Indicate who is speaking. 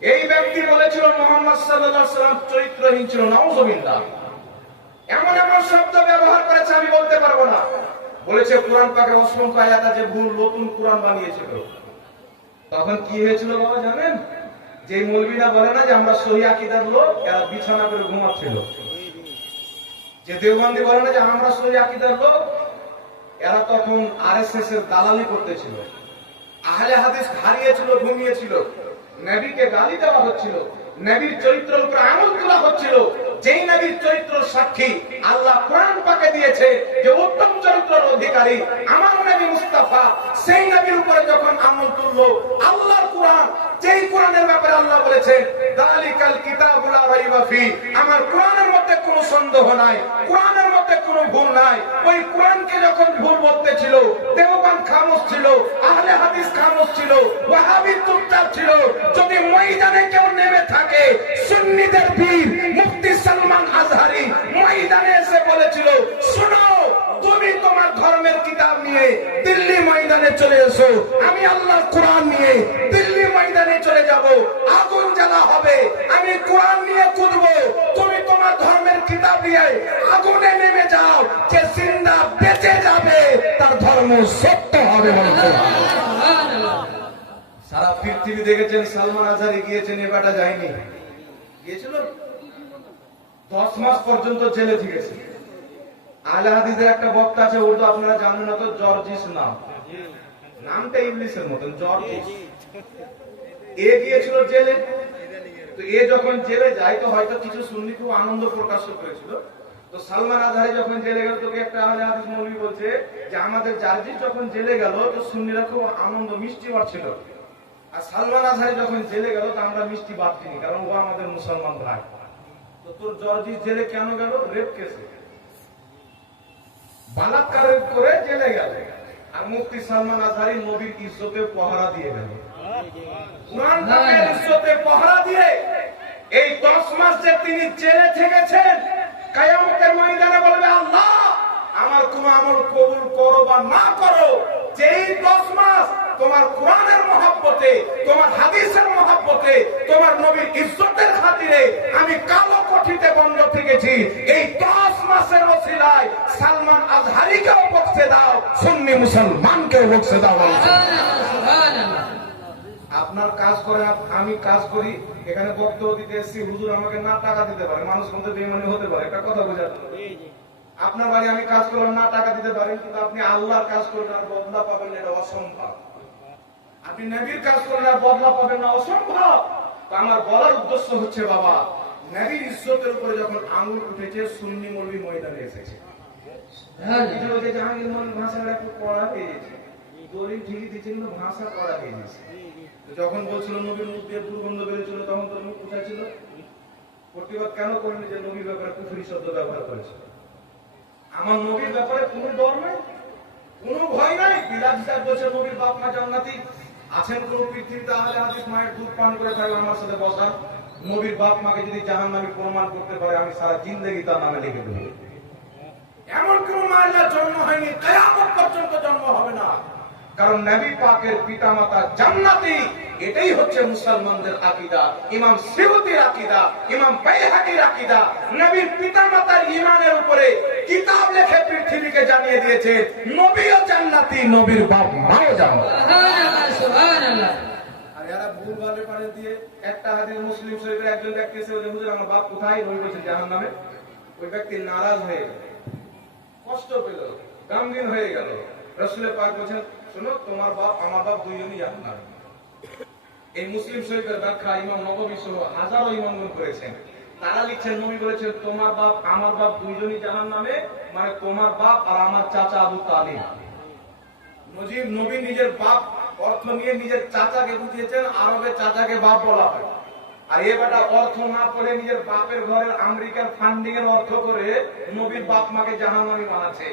Speaker 1: এই ব্যক্তি বলেছিল, মোহাম্মদ সাল্লাম চরিত্রহীন ছিল, নাউজুবিল্লাহ। এমন এমন শব্দ ব্যবহার করেছে, আমি বলতে পারব না। বলেছে, কোরআন পাকের অসংখ্য আয়াত আছে ভুল, নতুন কোরআন বানিয়েছিল। তখন কি হয়েছিল বাবা, জানেন? যে মৌলবীরা বলে না যে, আমরা সহি আকিদার লোক এরা বিছানা করে ঘুমাচ্ছিল। যে দেওবন্দি বলে না যে, আমরা সহি আকিদার লোক এরা তখন আর এস এস এর দালালি করতেছিল। আহলে হাদিস হারিয়েছিল, ঘুমিয়েছিল। নবীকে গালি দেওয়া হচ্ছিল, নবীর চরিত্রের উপর আমল করা হচ্ছিল। যেই নবীর চরিত্র সাক্ষী আল্লাহ কোরআন পাকে দিয়েছে যে উত্তম চরিত্রের অধিকারী আমার নবী মুস্তাফা, সেই নবীর উপরে যখন আমল তুললো, আল্লাহর কোরআন, যেই কোরআনের ব্যাপারে আল্লাহ বলেছে দালিকাল কিতাবুল রাইবা ফি আমার কোরআনের মধ্যে কোনো সন্দেহ নাই। কোরআনের মধ্যে কোনো ভুল নাই। ওই কোরআনকে যখন ভুল বলতেছিল দেওবান খামোশ ছিল, আহলে হাদিস খামোশ ছিল, ওয়াহাবি চুপচাপ ছিল। যদি ময়দানে কেউ নেমে থাকে, সুন্নিদের বীর মুফতি সালমান আজহারি ময়দানে এসে বলেছিল, শোনো, তুমি তোমার ধর্মের কিতাব নিয়ে দিল্লি ময়দানে চলে এসো। আমি আল্লাহর কোরআন নিয়ে দিল্লি ময়দানে চলে যাব। আগুন জ্বালা হবে। আমি কোরআন নিয়ে কুদব। ধর্ম সত্য হবে সারা পৃথিবী দেখেছেন সালমান গিয়েছেন যায়নি। গিয়েছিল? দশ মাস পর্যন্ত জেলে থেকেছে। একটা বক্তা আছে আপনারা জানেন না তো, জর্জিস নাম। নামটা ইংলিশের মতন, জর্জিস। এ গিয়েছিল জেলে। তো এ যখন জেলে যায়, তো হয়তো কিছু সুন্নি খুব আনন্দ প্রকাশ করেছিল। তো সালমান আজহারি যখন জেলে গেল, তোকে একটা আহলে হাদিস মৌলবী বলছে যে আমাদের জার্জিস যখন জেলে গেল, তো সুন্নিরা খুব আনন্দ, মিষ্টি পাচ্ছিল আর সালমান আজহারি যখন জেলে গেল, তো আমরা মিষ্টি বাদছিনি কারণ ও আমাদের মুসলমান ভাই। তো তোর জর্জিস জেলে কেন গেল? রেপ কেসে বালাৎকার করে জেলে গেল। আর মুফতি সালমান আজহারি নবীর ইজ্জতে পহরা দিয়ে গেল। কোরআন ইজ্জতে পহরা দিয়ে এই দশ মাস তিনি জেলে থেকেছেন কায়ামতের ময়দানে বলবে, আল্লাহ, আমার কোন আমল কবুল করো বা না করো। যেই দশ মাস তোমার কোরআনের মহাব্বতে, তোমার হাদিসের মহাব্বতে, তোমার নবীর ইজ্জতের খাতিরে আমি কালো কঠিতে বন্ধ থেকেছি। এই দশ মাসের ওসিলায় সালমান আজহারিকেও বকছে দাও, সুন্নি মুসলমানকেও বকছে দাও বলছে আপনার কাজ করে আমি কাজ করি এখানে বক্তব্য দিতে এসেছি হুজুর আমাকে না টাকা দিতে পারে মানুষ মধ্যে বেমানি হতে পারে একটা কথা বোঝার জন্য। আপনার বাড়ি আমি কাজ করলাম না টাকা দিতে পারেন কিন্তু আপনি আল্লাহর কাজ করলেন আর বদলা পাবেন না, এটা অসম্ভব। আপনি নবীর কাজ করলেন আর বদলা পাবেন না অসম্ভব। তো আমার বলার উদ্দেশ্য হচ্ছে বাবা নবীর ইজ্জতের উপরে যখন আঙুল উঠেছে সুন্নি মৌলবী ময়দানে এসেছে। বলছে জাহাঙ্গীর মৌলবী ভাষাটা একটু কড়া হয়ে গেছে। দলিল ঠিকই দিচ্ছে কিন্তু ভাষা হয়ে গেছে। যখন বলছিল নবীর মুখ দিয়ে দুর্গন্ধ তখন তোর মুখ কোথায় ছিল? প্রতিবাদ কেন করেনি যে নবীর ব্যাপারে কুফরি শব্দ ব্যবহার করেছে? আমার নবীর ব্যাপারে কোনো ডর নাই কোনো ভয় নাই। বিলাস সাহেব বলছে নবীর বাপ মা জান্নাতি আছেন কোন পৃথিবীতে? আহলে হাদিস মায়ের দুধ পান করে থাকলে আমার সাথে বসান নবীর বাপ মাকে যদি জাহান নামে প্রমাণ করতে পারে আমি সারা জিন্দগি তার নামে লিখে দেবো। এমন কোন মায়ের জন্ম হয়নি কেয়ামত পর্যন্ত জন্ম হবে না। কারণ নবী পাকের পিতামাতা জান্নাতি এটাই হচ্ছে মুসলমানদের আকীদা। ইমাম সিবুতির আকীদা ইমাম বাইহাকির আকীদা। নবীর পিতামাতার ঈমানের উপরে কিতাব লিখে পৃথিবীকে জানিয়ে দিয়েছে নবীও জান্নাতি নবীর বাপ মাও জান্নাতি। আর এরা ভুল ভাবে পারে দিয়ে একটা হাদিস মুসলিম শরীফের একজন ব্যক্তি এসে বলে হুজুর আমার বাপ কোথায়? রয়ে গেছে জাহান্নামে। ওই ব্যক্তি নারাজ হয়ে গেল কষ্ট পেল গামগীন হয়ে গেল। রসুলের পাক বলছেন শোনো, তোমার বাপ, আমার বাপ দুইজনই এই মুসলিম শরীফের ব্যাখ্যা ইমাম নববী সহ হাজারো করেছেন। তারা লিখছেন, নবী তোমার বাপ, আমার বাপ দুইজনই মানে তোমার বাপ আর আমার চাচা আবু নজিব নবী নিজের বাপ, অর্থ নিয়ে নিজের চাচাকে বুঝিয়েছেন আরবে চাচাকে বাপ বলা হয়। আর এ বেটা অর্থ না করে নিজের বাপের ঘরের আমেরিকার ফান্ডিং এর অর্থ করে নবীর বাপ মাকে জাহান্নামী বানাচ্ছে।